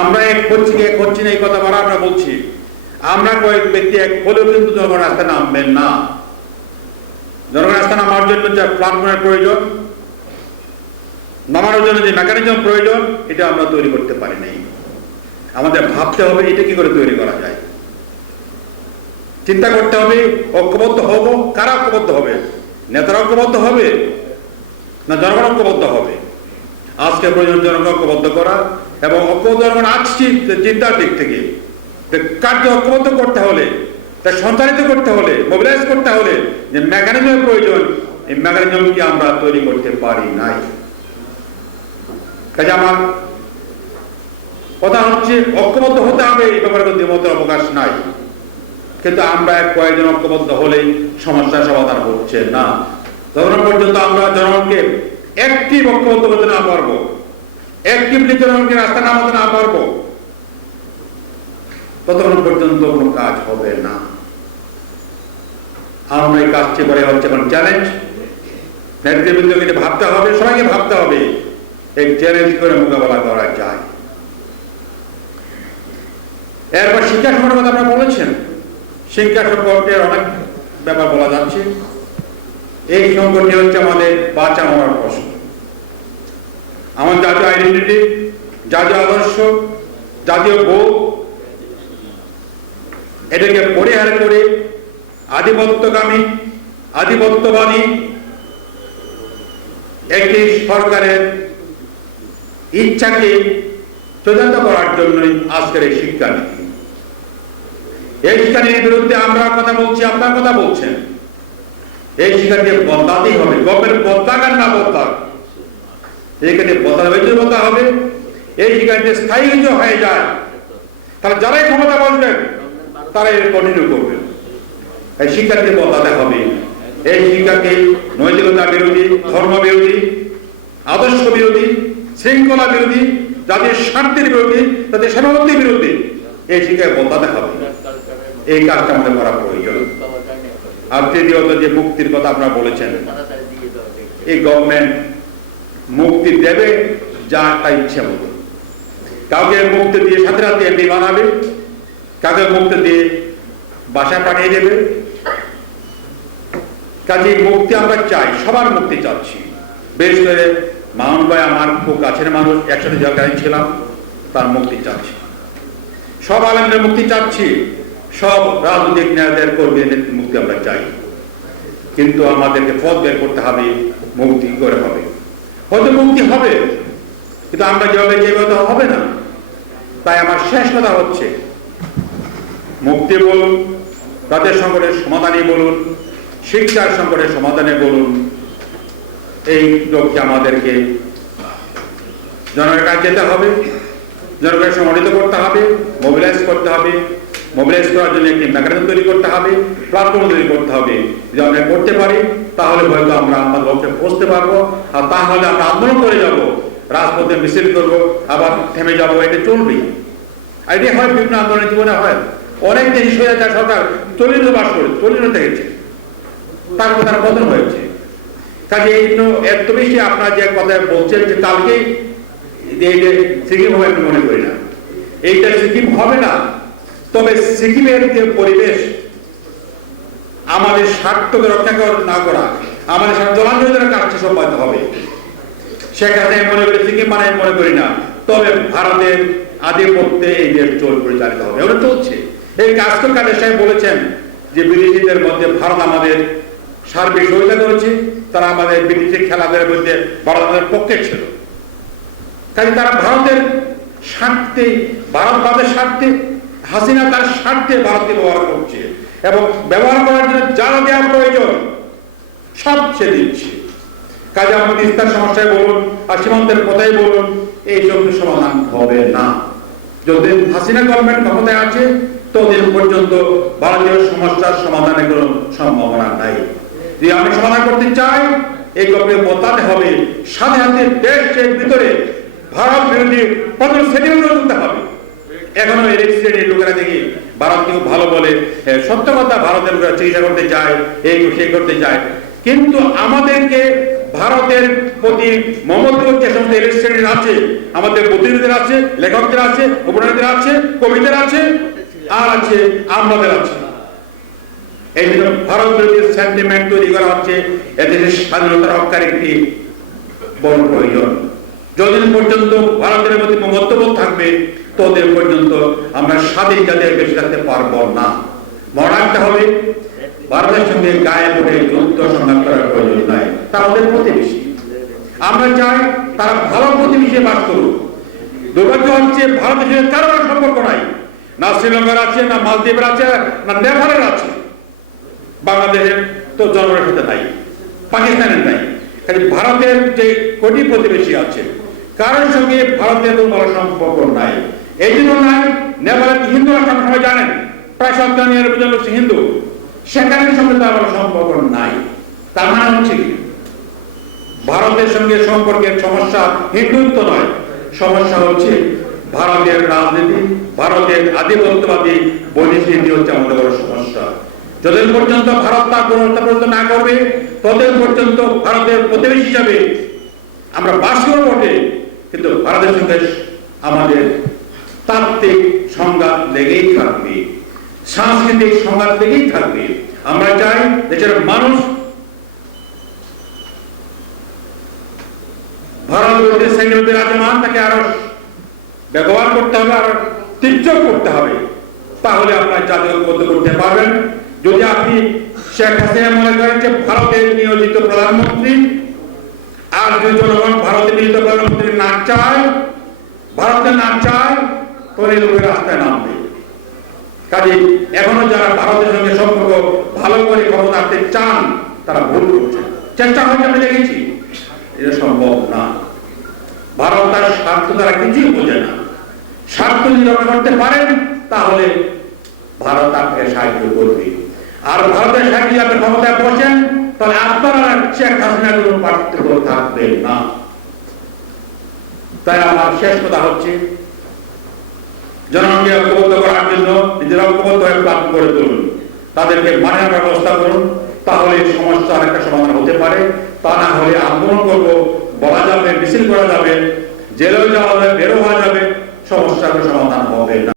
আমরা এক করছি না, এই কথা বলা আমরা বলছি। আমরা কয়েক ব্যক্তি এক হলেও কিন্তু জনগণ রাস্তায় নামবেন না। জনগণ রাস্তায় নামার জন্য যে প্ল্যাটফর্মের প্রয়োজন, নামানোর জন্য যে মেকানিজম প্রয়োজন, এটা আমরা তৈরি করতে পারি নাই। আমাদের ভাবতে হবে এটা কি করে তৈরি করা যায়, চিন্তা করতে হবে। ঐক্যবদ্ধ হব, কারা ঐক্যবদ্ধ হবে? নেতারা ঐক্যবদ্ধ হবে না জনগণ ঐক্যবদ্ধ হবে? আজকে প্রয়োজন জনগণ ঐক্যবদ্ধ করা, এবং ঐক্যবদ্ধ জনগণ আসছি চিন্তার দিক থেকে কার্য ঐক্যবদ্ধ করতে হলে, তা সঞ্চালিত করতে হলে, মোবিলাইজ করতে হলে যে মেকানিজমের প্রয়োজন, এই মেকানিজমকে আমরা তৈরি করতে পারি নাই। কাজে আমার কথা হচ্ছে ঐক্যবদ্ধ হতে হবে, এই ব্যাপারে কোনো দ্বিমতের অবকাশ নাই। কিন্তু আমরা কয়েকজন ঐক্যবদ্ধ হলেই সমস্যার সমাধান হচ্ছে না। যতক্ষণ পর্যন্ত আমরা জনগণকে একটি ঐক্যবদ্ধ করতে না পারবো, একটি জনগণকে রাস্তা নামাতে না পারবো, ততক্ষণ পর্যন্ত কোনো কাজ হবে না। আমরা এই কাজটি করে হচ্ছে এখন চ্যালেঞ্জ। নেতৃবৃন্দকে ভাবতে হবে, সবাইকে ভাবতে হবে এই চ্যালেঞ্জ করে মোকাবেলা করা যায়। এরপর শিক্ষা সংকটের কথা আপনারা বলেছেন। শিক্ষা সংকটের অনেক ব্যাপার বলা যাচ্ছে। এই সংকটটি হচ্ছে আমাদের বাঁচা মরার প্রশ্ন। আমার জাতীয় আইডেন্টিটি, জাতীয় আদর্শ, জাতীয় বোধ, এটাকে পরিহার করে আধিপত্যগামী, আধিপত্যবাদী একটি সরকারের ইচ্ছাকে চূড়ান্ত করার জন্যই আজকের এই শিক্ষানীতি। এই শিক্ষানীতির বিরুদ্ধে আমরা কথা বলছি, আপনার কথা বলছেন। এই শিক্ষানীতি বদলাতেই হবে। গভর্নমেন্ট বদলাক আর না বদলাক, এইখানে বদলা হবে। এই শিক্ষানীতি স্থায়ী কিছু হয়ে যায়, তাহলে যারাই ক্ষমতা বসবেন তারা এর কন্টিনিউ করবেন। এই শিক্ষানীতি বদলাতে হবে। এই শিক্ষাকে নৈতিকতা বিরোধী, ধর্ম বিরোধী, আদর্শ বিরোধী, শৃঙ্খলা বিরোধী, জাতির স্বার্থের বিরোধী, তাদের সার্বভৌমত্বের বিরোধী এই শিক্ষাকে বদলাতে হবে। এই কাজটা আমাদের করা প্রয়োজন। আর তৃতীয়ত যে মুক্তির কথা আপনারা বলেছেন, এই গভর্নমেন্ট মুক্তি দেবে যা একটা ইচ্ছে মতো। কাউকে মুক্তি দিয়ে সাথে সাথে এমপি বানাবে, কাউকে মুক্তি দিয়ে বাসা পাঠিয়ে দেবে। কাজে মুক্তি আমরা চাই, সবার মুক্তি চাচ্ছি। বেশ করে মামুন ভাই আমার খুব কাছের মানুষ, একসাথে জেলখানে ছিলাম, তার মুক্তি চাচ্ছি। সব আলেমদের মুক্তি চাচ্ছি, সব রাজনৈতিক নেতাদের কর্মীদের মুক্তি আমরা চাই। কিন্তু আমাদেরকে পথ বের করতে হবে, মুক্তি করে হবে। হয়তো মুক্তি হবে, কিন্তু আমরা যেভাবে হবে না। তাই আমার শেষ কথা হচ্ছে, মুক্তি বলুন, তাদের সংকটের সমাধানে বলুন, শিক্ষার সংকটের সমাধানে বলুন, এই লক্ষ্যে আমাদেরকে জনগণের কাছে যেতে হবে, জনগণকে সংগঠিত করতে হবে, মোবিলাইজ করতে হবে। মোবিলাইজ করার জন্য একটি মেকানিজম তৈরি করতে হবে, প্ল্যাটফর্ম তৈরি করতে হবে। যদি আমরা করতে পারি তাহলে হয়তো আমরা আমাদের লক্ষ্যে পৌঁছতে পারবো। আর তাহলে আমরা আন্দোলন করে যাব, রাজপথে মিছিল করবো, আবার থেমে যাবো, এটা চলবেই। এটি হয় বিভিন্ন আন্দোলনের জীবনে হয়। অনেক দেশ হয়ে যায়, সরকার 40 বাস করে 40 থেকেছে, তারপর তারা পতন হয়েছে। কাজে এই জন্য এত বেশি আপনার যে কথা বলছেন যে কালকে সিকিম হবে, আমি মনে করি না এইটা সিকিম হবে না। তবে সিকিমের যে পরিবেশ, আমাদের স্বার্থকে রক্ষা না করা, আমাদের স্বার্থ জলাঞ্জলির কাজটি সম্পাদিত হবে। সেখানে মনে করি সিকিম মানে মনে করি না। তবে ভারতের আধিপত্যে এই দেশ পরিচালিত হবে, ওটা চলছে। এই কাজকে কাদের সাহেব বলেছেন যে বিদেশিদের মধ্যে ভারত আমাদের সার্বিক সহায়তা করেছে, তারা আমাদের বিদেশি খেলাদের মধ্যে ভারত আমাদের পক্ষে ছিল। কাজে তারা ভারতের স্বার্থে, ভারতবাদের স্বার্থে, হাসিনা তার স্বার্থে ভারতকে ব্যবহার করছে, এবং ব্যবহার করার জন্য যা দেওয়া প্রয়োজন সব সে দিচ্ছে। কাজে আমাদের তিস্তার সমস্যায় বলুন আর সীমান্তের কথাই বলুন, এই সব সমাধান হবে না। যতদিন হাসিনা গভর্নমেন্ট ক্ষমতায় আছে ততদিন পর্যন্ত ভারতীয় সমস্যার সমাধানের কোনো সম্ভাবনা নাই। যদি আমি সমাধান করতে চাই, এই গভর্নমেন্ট বদলাতে হবে। সাথে সাথে দেশের ভিতরে ভারত বিরোধী প্রথম শ্রেণীও তুলতে হবে। এখনো এর শ্রেণীর লোকেরা দেখি ভারতকেও ভালো বলে, সত্য কথা, ভারতের লোকেরা চিকিৎসা করতে চায়, এই সেই করতে চায়। কিন্তু আমাদেরকে ভারতের প্রতি মমত্ব যে সমস্ত ইলাস্ট্রেটর আছে, আমাদের বুদ্ধিজীবীদের আছে, লেখকদের আছে, উপন্যাসীদের আছে, কবিদের আছে, আর আছে আমাদের আছে। এই জন্য ভারত বিরোধী সেন্টিমেন্ট তৈরি করা হচ্ছে এদেশের স্বাধীনতা রক্ষার একটি বড় প্রয়োজন। যতদিন পর্যন্ত ভারতের প্রতি মমত্ববোধ থাকবে ততদিন পর্যন্ত আমরা স্বাধীন জাতির বেঁচে থাকতে পারবো না। মনে রাখতে হবে, ভারতের সঙ্গে গায়ে পড়ে যুদ্ধ সংঘাত করার প্রয়োজন নাই। তারা আমাদের প্রতিবেশী, আমরা চাই তারা ভালো প্রতিবেশী বাস করুক। দুর্ভাগ্য হচ্ছে ভারতের সঙ্গে কারোর সম্পর্ক নাই, না শ্রীলঙ্কার আছে, না মালদ্বীপের আছে, না নেপালের আছে, বাংলাদেশের তো জনগণের সাথে নাই, পাকিস্তানের নাই। ভারতের যে কোটি প্রতিবেশী আছে কারোর সঙ্গে ভারতের ভালো সম্পর্ক নাই। এই জন্য নাই। নেপালের হিন্দু রাষ্ট্র সবাই জানেন, প্রায় 97% হিন্দু, সেখানের সঙ্গে তার ভালো সম্পর্ক নাই। তার মানে হচ্ছে কি, ভারতের সঙ্গে সম্পর্কের সমস্যা হিন্দুত্ব নয়, সমস্যা হচ্ছে ভারতের রাজনীতি, ভারতের আধিপত্যবাদী বৈদেশিক নীতি হচ্ছে আমাদের বড় সমস্যা। যতদিন পর্যন্ত ভারত তার গুণগত না করবে ততদিন পর্যন্ত ভারতের প্রতিবেশী হিসাবে আমরা বাস করব বটে, কিন্তু ভারতের সঙ্গে আমাদের তাত্ত্বিক সংঘাত লেগেই থাকবে, সাংস্কৃতিক সংঘাত লেগেই থাকবে। আমরা চাই দেশের মানুষ ভারত বিরোধী সেন্টিমেন্টে রাজমান, তাকে আরো ব্যবহার করতে হবে, আরো তীর্য করতে হবে, তাহলে আপনার জাতীয় ঐক্যবদ্ধ করতে পারবেন। যদি আপনি শেখ হাসিনা মনে করেন যে ভারতের নিয়োজিত প্রধানমন্ত্রী, আর যদি জনগণ ভারতের নিয়োজিত প্রধানমন্ত্রী না চায়, ভারতে না চায়, তাহলে লোকের রাস্তায় নামবে। কাজে এখনো যারা ভারতের সঙ্গে সম্পর্ক ভালো করে ক্ষমতা আনতে চান তারা ভুল করছেন। চেষ্টা হয়েছে, আমি দেখেছি, এটা সম্ভব না। ভারত তার স্বার্থ তারা কিছুই বোঝে না। স্বার্থ যদি রক্ষা করতে পারেন তাহলে ভারত আপনাকে সাহায্য করবে। আর ভারতের সাহায্যে আপনি ক্ষমতায় বসেন তাহলে আপনারা শেখ হাসিনার কোনো পার্থক্য থাকবে না। তাই আমার শেষ কথা হচ্ছে, জনগণকে ঐক্যবদ্ধ করার জন্য নিজেরা ঐক্যবদ্ধ হয়ে প্ল্যান করে তুলুন, তাদেরকে মানার ব্যবস্থা করুন, তাহলে সমস্যার একটা সমাধান হতে পারে। তা না হলে আন্দোলন করবো বলা যাবে, মিছিল করা যাবে, জেলেও যাওয়া যাবে, বেরো হওয়া যাবে, সমস্যার সমাধান হবে না।